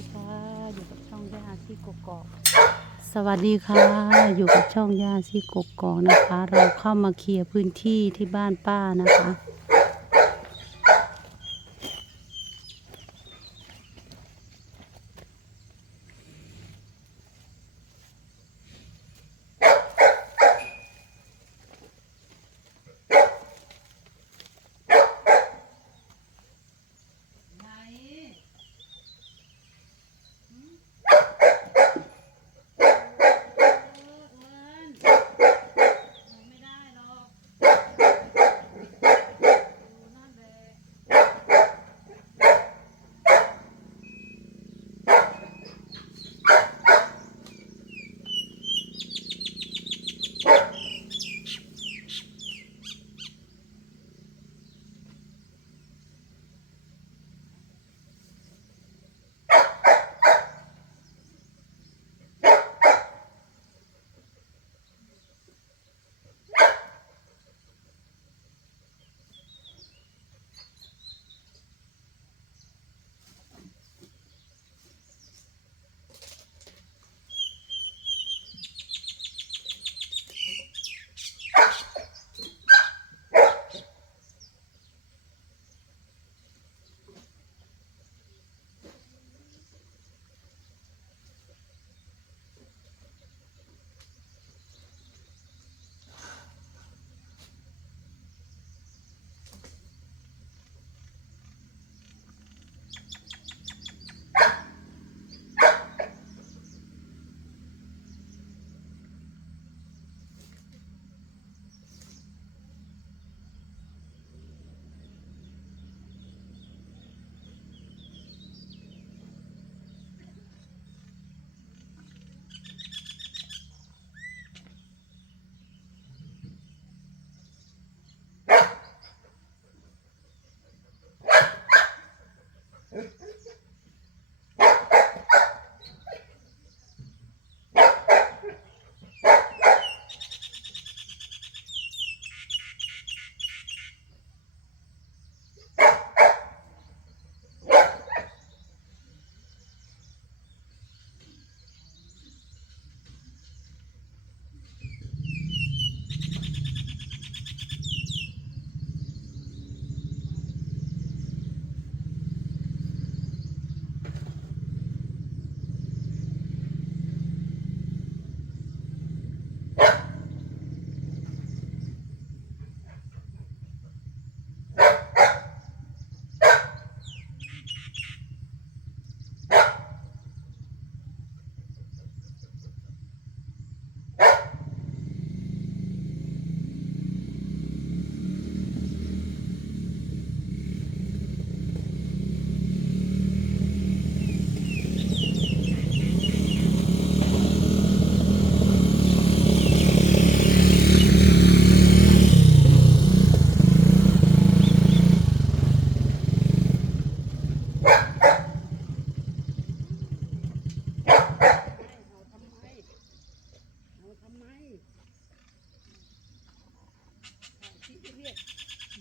ดีค่ะ อยู่กับช่องย่าซี่กกอกสวัสดีค่ะ อยู่กับช่องย่าซี่กกอกนะคะ เราเข้ามาเคลียร์พื้นที่ที่บ้านป้านะคะ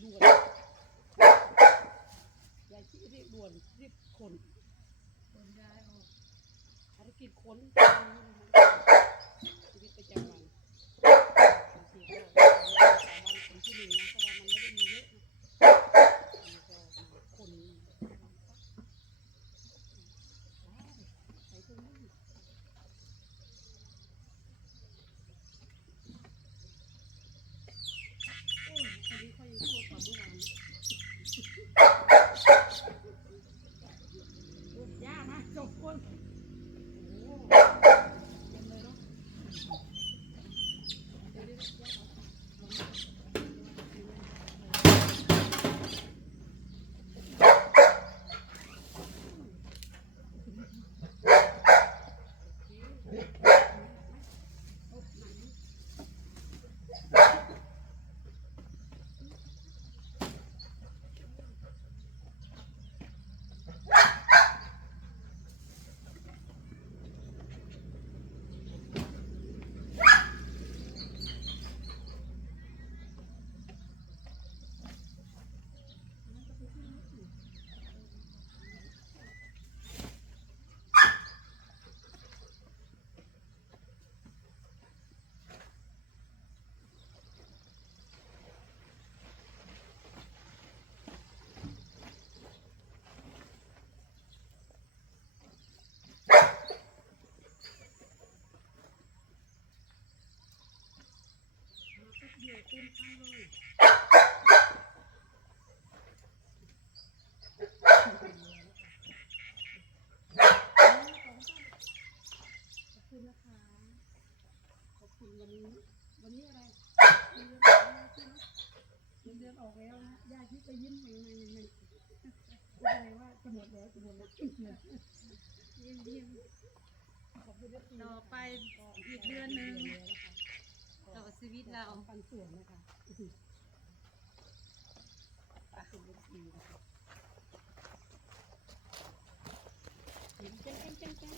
ด่วนยายที่เรียกด่วนรีบขนขนย้ายออกภารกิจขนชีวิตประจำวันบางทีก็สามวันขนที่หนึ่งนะเพราะว่ามันไม่ได้มีเยอะนะมันก็มาขนไปตรงนี้ โอ้ยอันนี้ค่อยทั่วกว่าเมื่อวานโอ้ยย่ามาจบคนโอ้เต็มเลยเนาะ เต็มข้างเลยขอบคุณนะคะขอบคุณวันนี้วันนี้อะไรเดือนออกแล้วใช่ไหมเงิน เดือนออกแล้วนะญาติที่ไปยิ้มใหม่ใหม่ใหม่แสดงว่าจะหมดแล้วจะหมดแล้วยิ้มยิ้มขอบคุณที่ต่อไปอีกเดือนหนึ่งต่อชีวิตเราฟันสวนนะคะขอบคุณที่นะคะเจ๋งเจ๋งเจ๋งเจ๋ง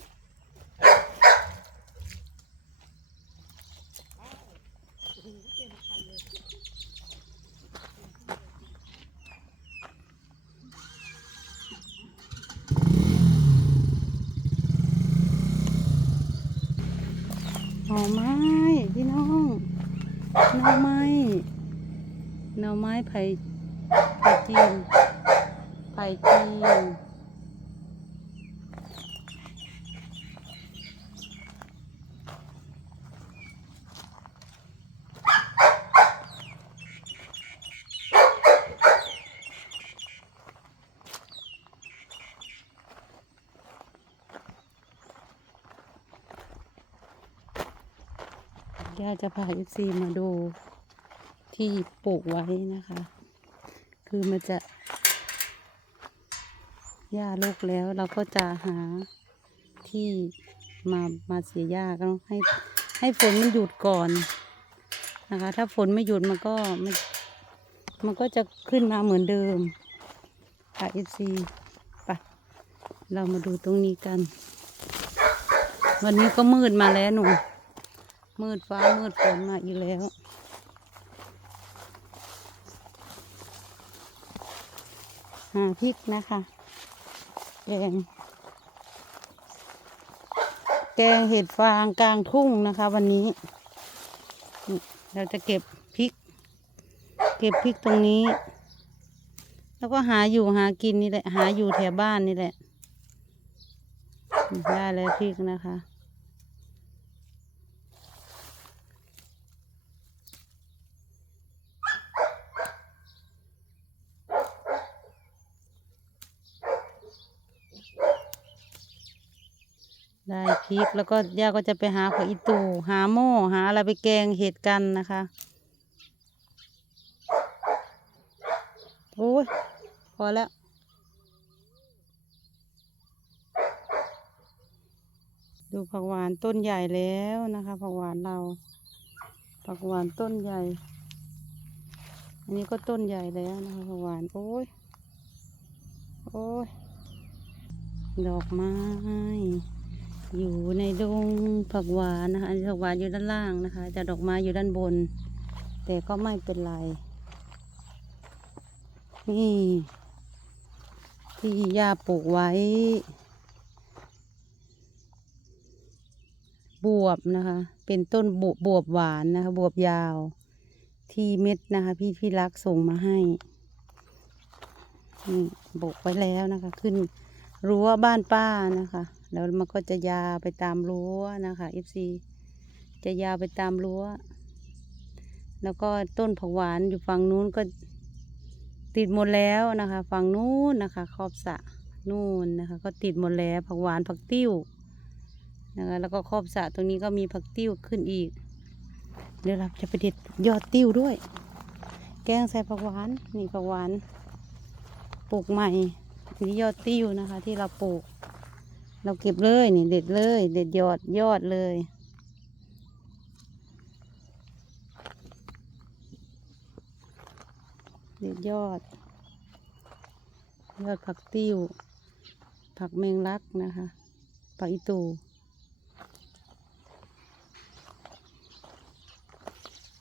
ว้าวโอ้โหเต็มคันเลยหน่อไม้พี่น้อง หน่อไม้หน่อไม้ไผ่ไผ่จีนไผ่จีน ย่าจะพาเอฟซีมาดูที่ปลูกไว้นะคะ คือมันจะหญ้าลกแล้วเราก็จะหาที่มามาเสียหญ้าก็ต้องให้ให้ฝนมันหยุดก่อนนะคะ ถ้าฝนไม่หยุดมันก็มันมันก็จะขึ้นมาเหมือนเดิมค่ะเอฟซีไปเรามาดูตรงนี้กัน วันนี้ก็มืดมาแล้วหนู มืดฟ้ามืดฝนมาอีกแล้ว หาพริกนะคะ แกง แกงเห็ดฟางกลางทุ่งนะคะ วันนี้ เราจะเก็บพริก เก็บพริกตรงนี้ แล้วก็หาอยู่หากินนี่แหละ หาอยู่แถวบ้านนี่แหละ ได้แล้วพริกนะคะ ได้พริกแล้วก็ย่าก็จะไปหาผักอีตูหาหม้อหาอะไรไปแกงเห็ดกันนะคะโอ้ยพอแล้วดูผักหวานต้นใหญ่แล้วนะคะผักหวานเราผักหวานต้นใหญ่ อันนี้ก็ต้นใหญ่แล้วนะคะผักหวานโอ้ยโอ้ยดอกไม้ อยู่ในดงผักหวานนะคะอันนี้ผักหวานอยู่ด้านล่างนะคะแต่ดอกไม้อยู่ด้านบน แต่ก็ไม่เป็นไร นี่ที่ย่าปลูกไว้ บวบนะคะ เป็นต้นบวบวบหวานนะคะ บวบยาว ที่เม็ดนะคะ พี่พี่รักส่งมาให้นี่ปลูกไว้แล้วนะคะ ขึ้นรั้วบ้านป้านะคะ แล้วมันก็จะยาวไปตามรั้วนะคะ FC จะยาวไปตามรั้ว แล้วก็ต้นผักหวานอยู่ฝั่งนู้นก็ติดหมดแล้วนะคะ ฝั่งนู้นนะคะขอบสะนู่นนะคะ ก็ติดหมดแล้วผักหวานผักติ้วนะคะแล้วก็ขอบสะตรงนี้ก็มีผักติ้วขึ้นอีก เดี๋ยวเราจะไปเด็ดยอดติ้วด้วย แกงใส่ผักหวานนี่ผักหวานปลูกใหม่นนี้ยอดติ้วนะคะ ที่เราปลูก เราเก็บเลยนี่เด็ดเลย เด็ดยอดยอดเลย เด็ดยอดยอดผักติ้ว ผักแมงลักนะคะ ผักอีตู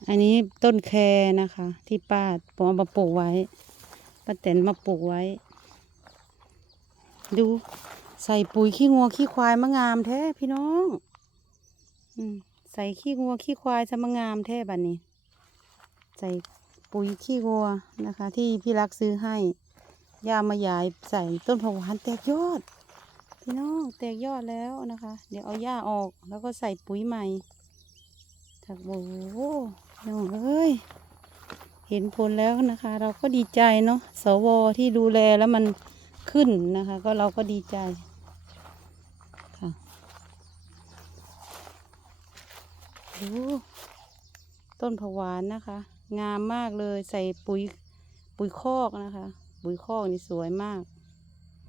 อันนี้ต้นแคนะคะ ที่ป้าผมเอามาปลูกไว้ป้าแตนมาปลูกไว้ ดู ใส่ปุ๋ยขี้งัวขี้ควายมะงามแท้พี่น้องอืมใส่ขี้งัวขี้ควายจะมะงามแท้บัดนนี้ ใส่ปุ๋ยขี้งัวนะคะ ที่พี่รักซื้อให้ย่ามาหยายใส่ต้นผักหวานแตกยอด พี่น้องแตกยอดแล้วนะคะ เดี๋ยวเอาหญ้าออกแล้วก็ใส่ปุ๋ยใหม่ถักโอ้โหพี่น้องเอ้ยเห็นผลแล้วนะคะ เราก็ดีใจเนาะสวที่ดูแลแล้วมันขึ้นนะคะ ก็เราก็ดีใจค่ะดู ต้นผวานนะคะ งามมากเลยใส่ปุ๋ยปุ๋ยคอกนะคะ ปุ๋ยคอกนี่สวยมาก